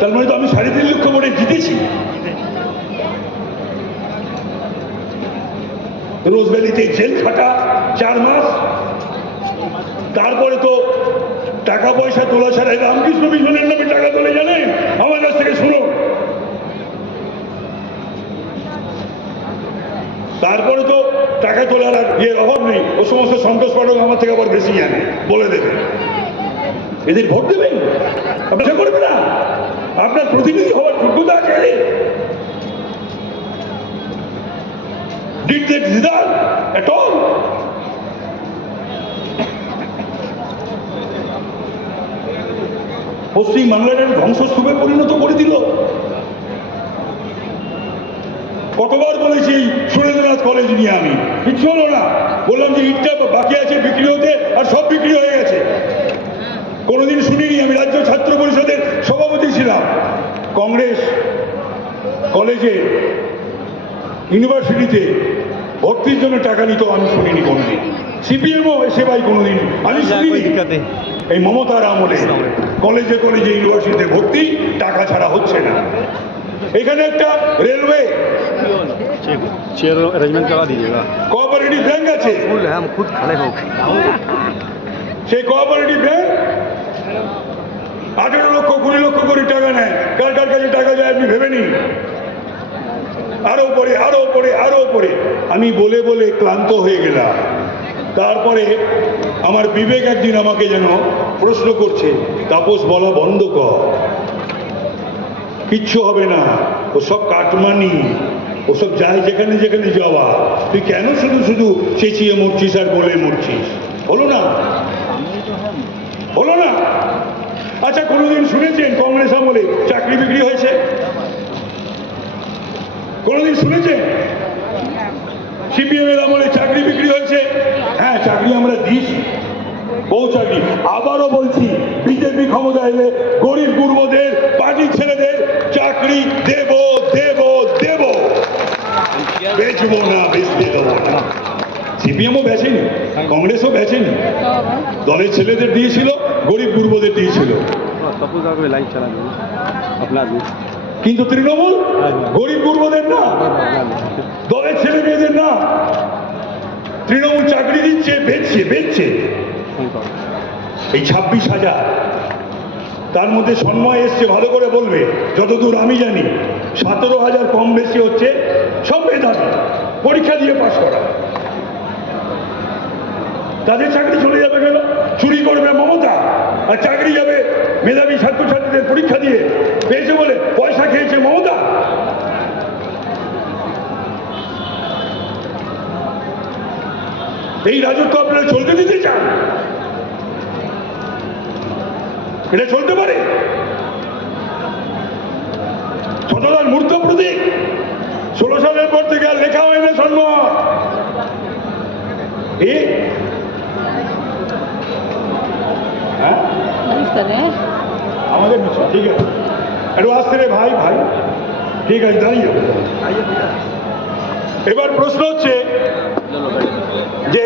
তার মানে তো আমি 3.5 লক্ষ ভোটে জিতেছি। রোজভ্যালিতে জেল খাটা 4 মাস, তারপরে তো টাকা পয়সা তোলা ছাড়া রামকৃষ্ণ মিশনের নামে টাকা তোলে জানেন? আমার কাছ থেকে শুনো। তারপরে তো টাকা তোলার আর ইয়ের অভাব নেই, ও সমস্ত সন্তোষ পাঠক আমার থেকে আবার বেশি জানে, বলে দেবে। এদের ভোট দেবেন? আপনি করবে না? আপনার প্রতিনিধি হওয়ার যোগ্যতা আছে? Did they deserve at all? পশ্চিম বাংলাটাকে ধ্বংসস্তূপে পরিণত করে দিল। কতবার বলেছি সুরেন্দ্রনাথ কলেজ নিয়ে, আমি কিচ্ছু হলো না। বললাম যে ইটটা বাকি আছে বিক্রি হতে, আর সব বিক্রি হয়ে গেছে। কোনোদিন শুনিনি, আমি রাজ্য ছাত্র পরিষদের সভাপতি ছিলাম। কংগ্রেস কলেজে ইউনিভার্সিটিতে ভর্তির জন্য টাকা নিত আমি শুনিনি কোনোদিন। সিপিএমও এসে ভাই কোনোদিন আমি শুনিনি। এই মমতার আমলে কলেজে কলেজে ইউনিভার্সিটিতে ভর্তি টাকা ছাড়া হচ্ছে না। এখানে একটা রেলওয়ে কোঅপারেটিভ ব্যাংক আছে, সেই কোঅপারেটিভ ব্যাংক 18 লক্ষ 20 লক্ষ করে টাকা নেয়। কার কার কাছে টাকা যায় আপনি ভেবে নিন। আরো পরে আরো পরে আরো পরে আমি বলে বলে ক্লান্ত হয়ে গেলাম। তারপরে আমার বিবেক একদিন আমাকে যেন প্রশ্ন করছে, তাপস বলা বন্ধ কর, কিচ্ছু হবে না, ওসব কাটমানি, ওসব যায় যেখানে যেখানে যাওয়া, তুই কেন শুধু শুধু চেঁচিয়ে মরছিস আর বলে মরছিস? হলো না, হলো না। আচ্ছা, কোনোদিন শুনেছেন কংগ্রেস আমলে চাকরি বিক্রি হয়েছে? কোনোদিন শুনেছেন সিপিএম এর আমলে চাকরি বিক্রি হয়েছে? হ্যাঁ, চাকরি আমরা দিয়েছি, বহু চাকরি। আবারও বলছি, বিজেপি ক্ষমতা এলে গরিব গুরুদের, পার্টি ছেলেদের চাকরি দেব দেব দেব, বেচবো না, বেচতে দেবো না। সিপিএমও বেচেনি, কংগ্রেসও বেচেনি, দলের ছেলেদের দিয়েছিল, গরিব গুরুদের দিয়েছিল। কিন্তু তৃণমূল গরিব গুরুদের না, দলের ছেলে মেয়েদের না। তৃণমূল চাকরি দিচ্ছে, বেচছে বেচছে। এই 26,000, তার মধ্যে সন্ময় এসছে, ভালো করে বলবে, যতদূর আমি জানি 17,000 কম বেশি হচ্ছে সব মেধাবী, পরীক্ষা দিয়ে পাশ করা। তাদের চাকরি চলে যাবে কেন? চুরি করবে মমতা, আর চাকরি যাবে মেধাবী ছাত্রছাত্রীদের পরীক্ষা দিয়ে পেয়েছে বলে, পয়সা খেয়েছে মমতা। এই রাজত্ব আপনারা চলতে দিতে চান? এটা চলতে পারে? ছোটদার মূর্ত প্রতীক 16 সালের পর থেকে আর লেখা হয় না সন্ময়। আমাদের ঠিক আছে, একটু আসতে রে ভাই, ভাই ঠিক আছে, দাঁড়িয়ে। এবার প্রশ্ন হচ্ছে যে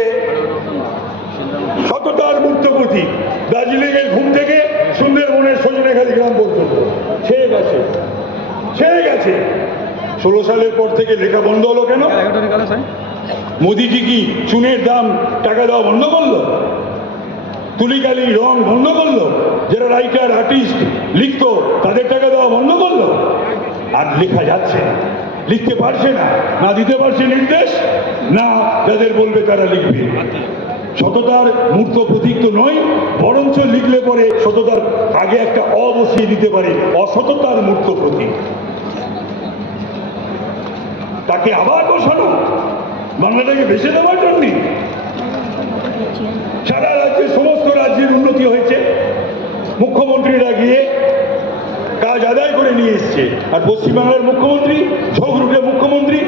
সততার মূর্ত প্রতীক দার্জিলিং এর ঘুম থেকে সুন্দরবনের সজনেখালি গ্রাম পর্যন্ত ছেয়ে গেছে, ছেয়ে গেছে। 16 সালের পর থেকে লেখা বন্ধ হলো কেন? মোদিজি কি চুনের দাম টাকা দেওয়া বন্ধ করলো? তুলিকালি রং বন্ধ করলো? যারা রাইটার আর্টিস্ট লিখতো তাদের টাকা দেওয়া বন্ধ করলো? আর লেখা যাচ্ছে না, লিখতে পারছে না, না দিতে পারছে নির্দেশ, না যাদের বলবে তারা লিখবে। সততার মূর্ত প্রতীক তো নয়, বরঞ্চ লিখলে পরে সততার আগে একটা বসিয়ে দিতে পারে, অসততার মূর্ত প্রতীক। তাকে আবার বসানো, বাংলাটাকে বেছে দেওয়ার জন্যে। সারা রাজ্যে সমস্ত রাজ্যের উন্নতি হয়েছে, মুখ্যমন্ত্রীরা গিয়ে কাজ আদায় করে নিয়ে এসছে। আর পশ্চিমবাংলার মুখ্যমন্ত্রী, ঝগড়ুটে মুখ্যমন্ত্রী,